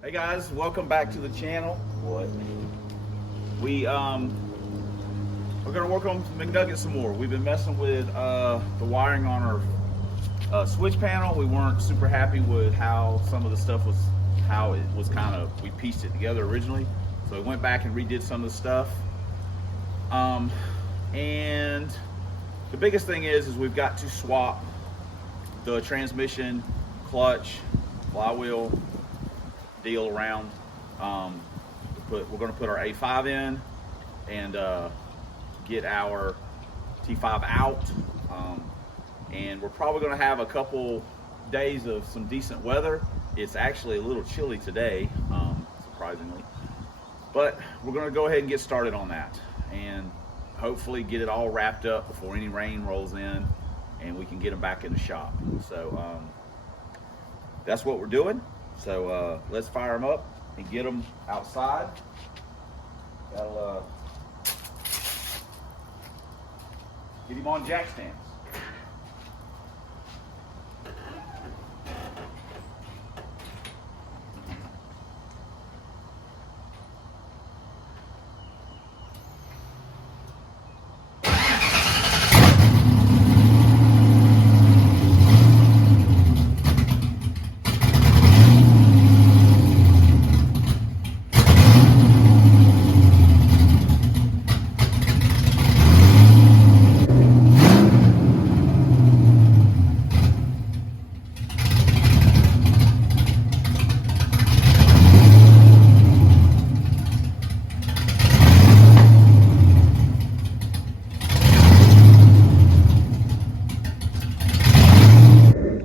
Hey guys, welcome back to the channel. What? We're gonna work on McNuggs some more. We've been messing with the wiring on our switch panel. We weren't super happy with how some of the stuff was, how it was kind of, we pieced it together originally. So we went back and redid some of the stuff. And the biggest thing is we've got to swap the transmission, clutch, flywheel deal around. We're going to put our A5 in and get our T5 out. And we're probably going to have a couple days of some decent weather. It's actually a little chilly today, surprisingly. But we're going to go ahead and get started on that and hopefully get it all wrapped up before any rain rolls in and we can get them back in the shop. So that's what we're doing. So let's fire them up and get them outside. That'll get him on jack stands.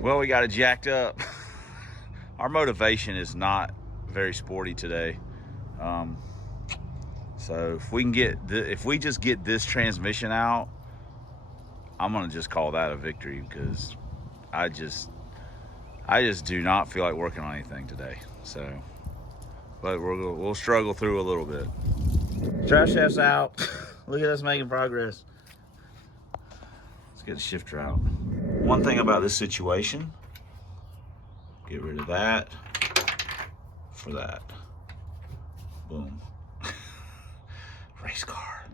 Well, we got it jacked up. Our motivation is not very sporty today. So if we can if we just get this transmission out, I'm gonna just call that a victory because I just do not feel like working on anything today. So, but we'll struggle through a little bit. Drive shaft's out. Look at us making progress. Let's get the shifter out. One thing about this situation, get rid of that for that. Boom. Race car.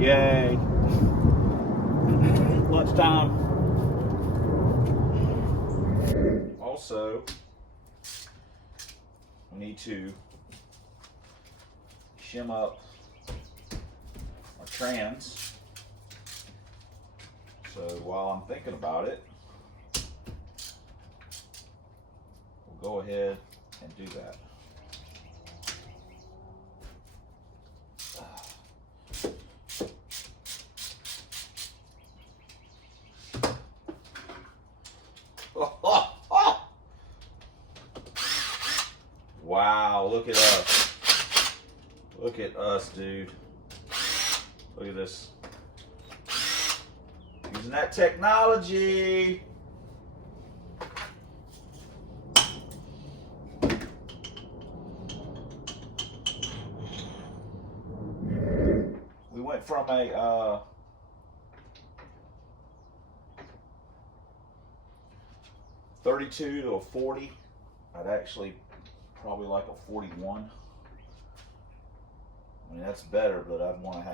Yay. Lunchtime. Also, we need to shim up our trans. So while I'm thinking about it, we'll go ahead and do that. Wow, look at us. Look at us, dude. Look at this. Using that technology. We went from a 32 to a 40. I'd actually probably like a 41. I mean, that's better, but I'd like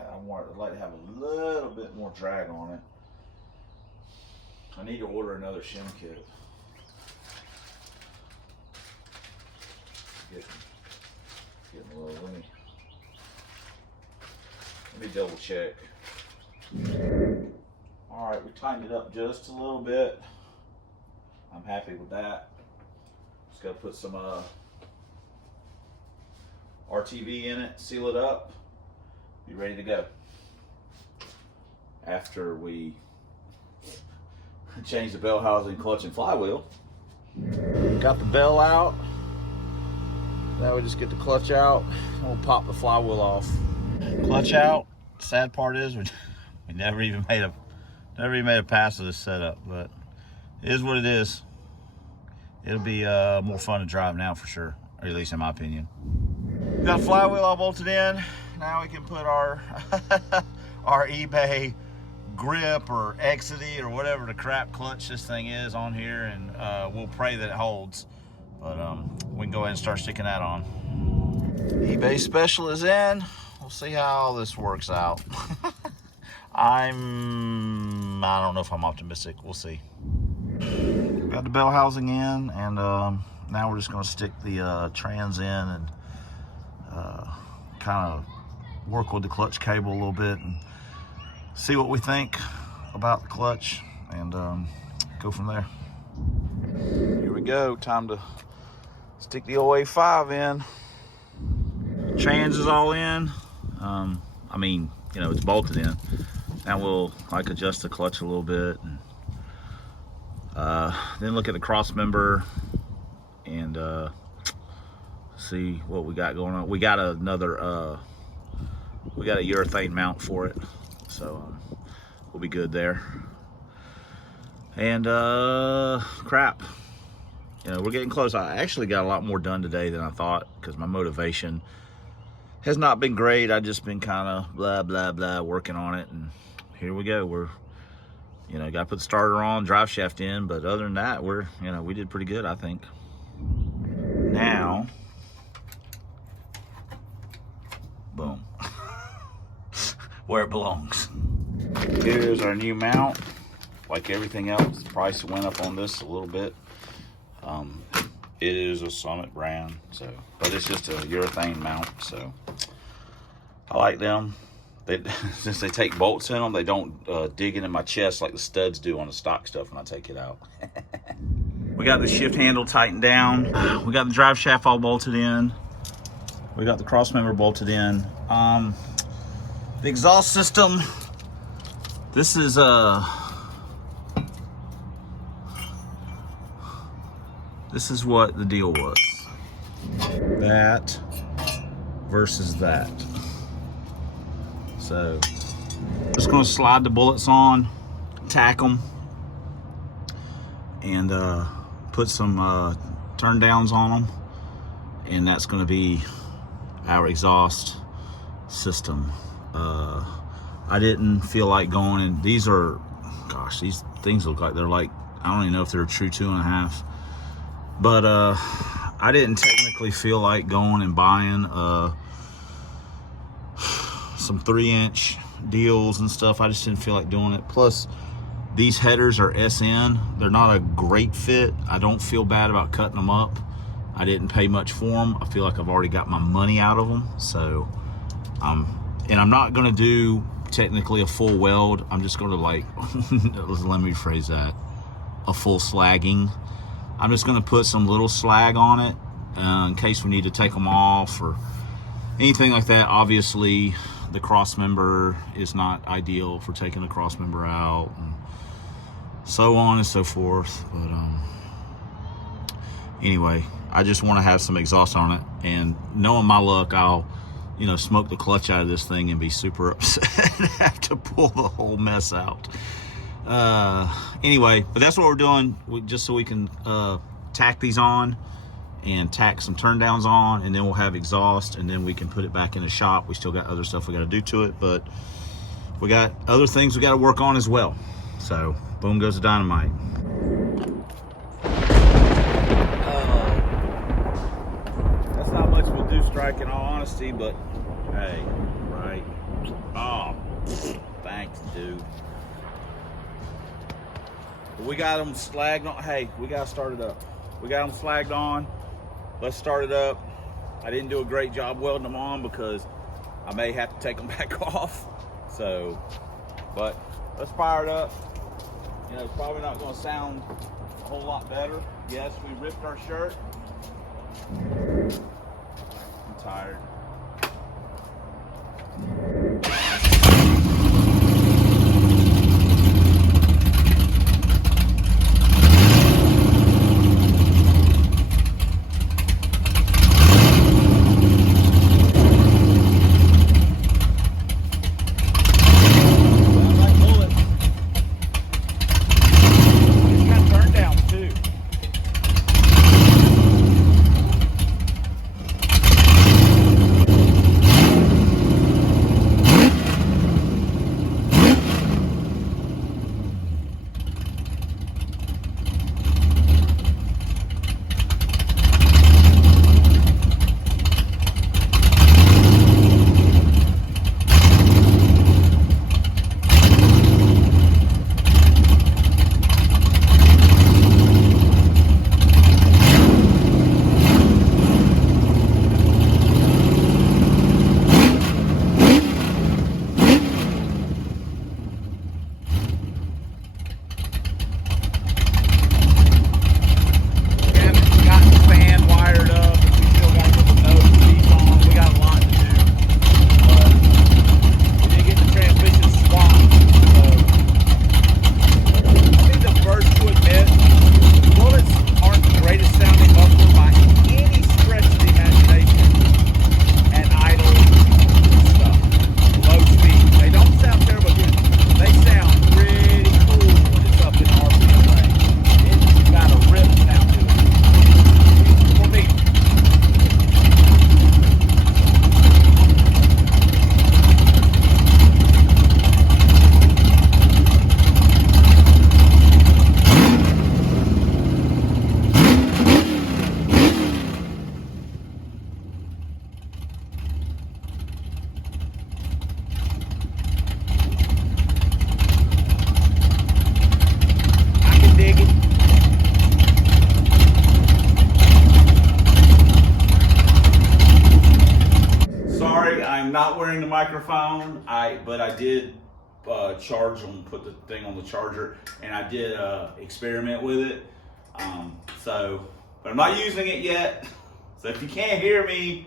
to have a little bit more drag on it. I need to order another shim kit. Getting a little, let me double check. All right, we tightened it up just a little bit. I'm happy with that. Just gotta put some RTV in it, seal it up, be ready to go. After we change the bell housing, clutch, and flywheel. Got the bell out. Now we just get the clutch out and we'll pop the flywheel off. Clutch out. Sad part is we never even made a pass of this setup, but it is what it is. It'll be more fun to drive now for sure, or at least in my opinion. Got the flywheel all bolted in. Now we can put our our eBay grip or Exity or whatever the crap clutch this thing is on here, and we'll pray that it holds. But we can go ahead and start sticking that on. eBay special is in. We'll see how this works out. I don't know if I'm optimistic. We'll see. Got the bell housing in, and now we're just going to stick the trans in and kind of work with the clutch cable a little bit and see what we think about the clutch, and go from there. Here we go. Time to stick the old A-5 in. Trans is all in. I mean, you know, it's bolted in. Now we'll like adjust the clutch a little bit, and then look at the cross member and see what we got going on. We got another we got a urethane mount for it, so we'll be good there. And crap, you know, we're getting close. I actually got a lot more done today than I thought, because my motivation has not been great. I've just been kind of blah blah blah working on it, and here we go. We're, you know, got to put the starter on, drive shaft in, but other than that, we're, you know, we did pretty good, I think. Now, boom, where it belongs. Here's our new mount. Like everything else, the price went up on this a little bit. It is a Summit brand, so, but it's just a urethane mount, so I like them. They, since they take bolts in them, they don't dig into my chest like the studs do on the stock stuff when I take it out. We got the shift handle tightened down. We got the drive shaft all bolted in. We got the cross member bolted in. The exhaust system, this is what the deal was. That versus that. So, just gonna slide the bullets on, tack them, and put some turn downs on them, and that's gonna be our exhaust system. I didn't feel like going, and these are, gosh, these things look like they're like, I don't even know if they're a true 2.5. But I didn't technically feel like going and buying some 3-inch deals and stuff. I just didn't feel like doing it. Plus, these headers are SN. They're not a great fit. I don't feel bad about cutting them up. I didn't pay much for them. I feel like I've already got my money out of them. So, and I'm not going to do technically a full weld. I'm just going to, like, let me rephrase that, a full slagging. I'm just going to put some little slag on it in case we need to take them off or anything like that. Obviously, the cross member is not ideal for taking the cross member out, and so on and so forth. But anyway, I just want to have some exhaust on it, and knowing my luck, I'll, you know, smoke the clutch out of this thing and be super upset and have to pull the whole mess out. Anyway, but that's what we're doing, just so we can tack these on and tack some turn downs on, and then we'll have exhaust, and then we can put it back in the shop. We still got other stuff we got to do to it, but we got other things we got to work on as well. So boom goes the dynamite. That's not much of a do strike in all honesty, but hey, right. Oh, thanks, dude. We got them slagged on. Hey, we got to start it up. We got them flagged on. Let's start it up. I didn't do a great job welding them on because I may have to take them back off. So, but let's fire it up. You know, it's probably not going to sound a whole lot better. Yes, we ripped our shirt. I'm tired. I'm not wearing the microphone. But I did charge them, put the thing on the charger, and I did experiment with it. But I'm not using it yet. So if you can't hear me,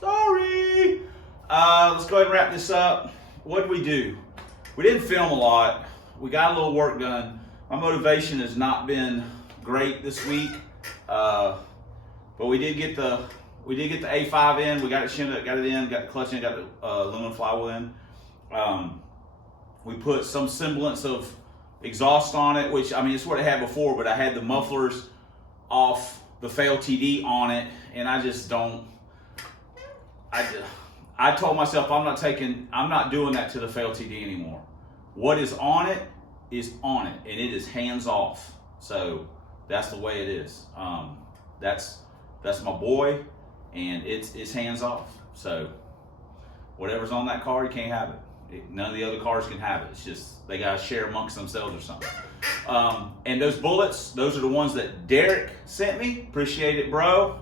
sorry. Let's go ahead and wrap this up. What did we do? We didn't film a lot. We got a little work done. My motivation has not been great this week, but we did get the A5 in. We got it shimmed up, got it in, got the clutch in, got the aluminum flywheel in. We put some semblance of exhaust on it, which, I mean, it's what it had before, but I had the mufflers off the fail TD on it, and I just don't. I told myself I'm not doing that to the fail TD anymore. What is on it is on it, and it is hands off. So that's the way it is. That's my boy, and it's hands off. So whatever's on that car, you can't have it. None of the other cars can have it. It's just they gotta share amongst themselves or something. And those bullets, those are the ones that Derek sent me. Appreciate it, bro.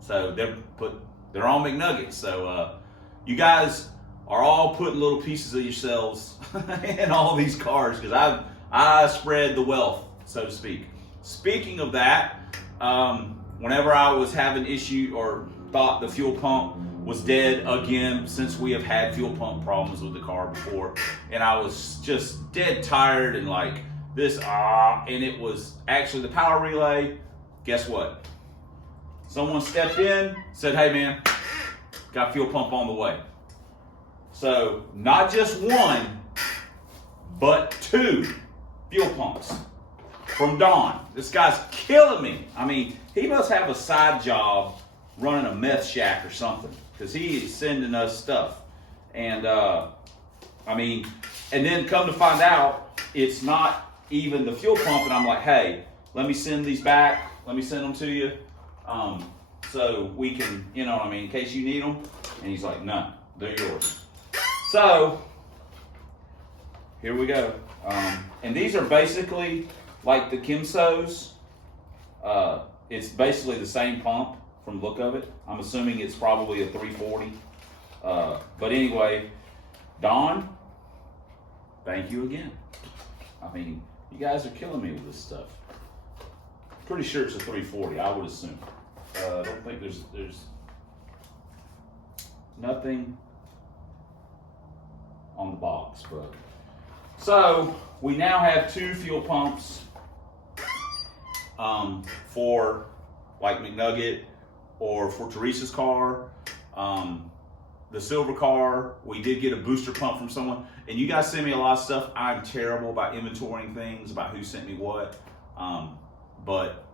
So they're on McNuggs. So you guys are all putting little pieces of yourselves in all these cars because I spread the wealth, so to speak. Speaking of that, whenever I was having issue or thought the fuel pump was dead again, since we have had fuel pump problems with the car before, and I was just dead tired and like this, and it was actually the power relay. Guess what? Someone stepped in, said, "Hey man, got fuel pump on the way." So not just one, but 2 fuel pumps from Don. This guy's killing me. I mean, he must have a side job running a meth shack or something, because he is sending us stuff. And I mean, and then come to find out, it's not even the fuel pump. And I'm like, hey, let me send these back. Let me send them to you. So we can, you know what I mean, in case you need them. And he's like, no, they're yours. So here we go. And these are basically like the Kimsos. It's basically the same pump from the look of it. I'm assuming it's probably a 340. But anyway, Don, thank you again. I mean, you guys are killing me with this stuff. Pretty sure it's a 340, I would assume. I don't think there's nothing on the box, but so we now have 2 fuel pumps for like McNugget or for Teresa's car. The silver car, we did get a booster pump from someone, and you guys send me a lot of stuff. I'm terrible about inventorying things, about who sent me what, but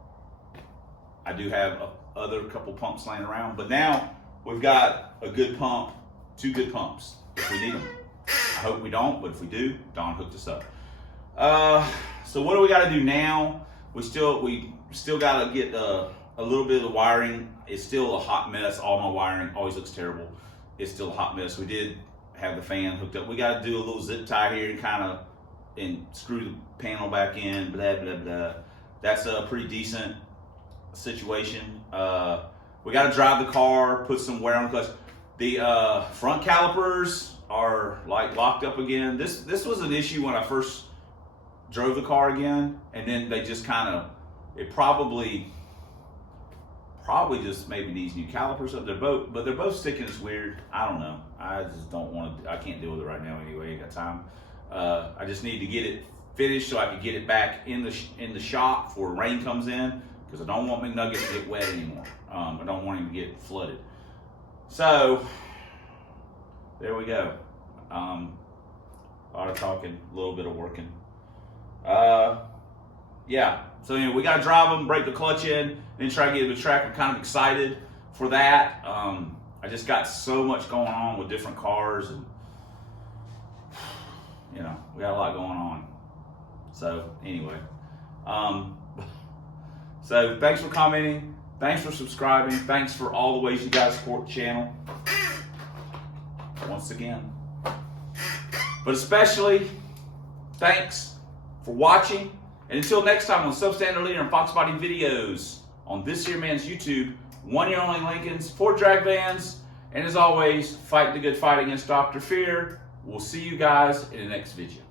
I do have other couple pumps laying around. But now we've got a good pump, 2 good pumps if we need them. I hope we don't, but if we do, Don hooked us up. So what do we got to do now? We still got to get a little bit of the wiring. It's still a hot mess. All my wiring always looks terrible. It's still a hot mess. We did have the fan hooked up. We got to do a little zip tie here and screw the panel back in. Blah blah blah. That's a pretty decent situation. We got to drive the car, put some wear on the clutch. The front calipers are like locked up again. This was an issue when I first drove the car again, and then they just it probably just maybe needs new calipers. They're both sticking. It's weird. I don't know. I just don't want to. I can't deal with it right now anyway. I got time. I just need to get it finished so I can get it back in the shop before rain comes in, because I don't want McNugget to get wet anymore. I don't want him to get flooded. So there we go. A lot of talking, a little bit of working. Yeah. So anyway, we got to drive them, break the clutch in, then try to get to the track. I'm kind of excited for that. I just got so much going on with different cars, and you know, we got a lot going on. So anyway, so thanks for commenting, thanks for subscribing, thanks for all the ways you guys support the channel. Once again, but especially thanks for watching. And until next time on Substandard Leader and Fox Body videos on this here man's YouTube, 1 year only Lincolns, 4 drag vans, And as always, fight the good fight against Dr. Fear. We'll see you guys in the next video.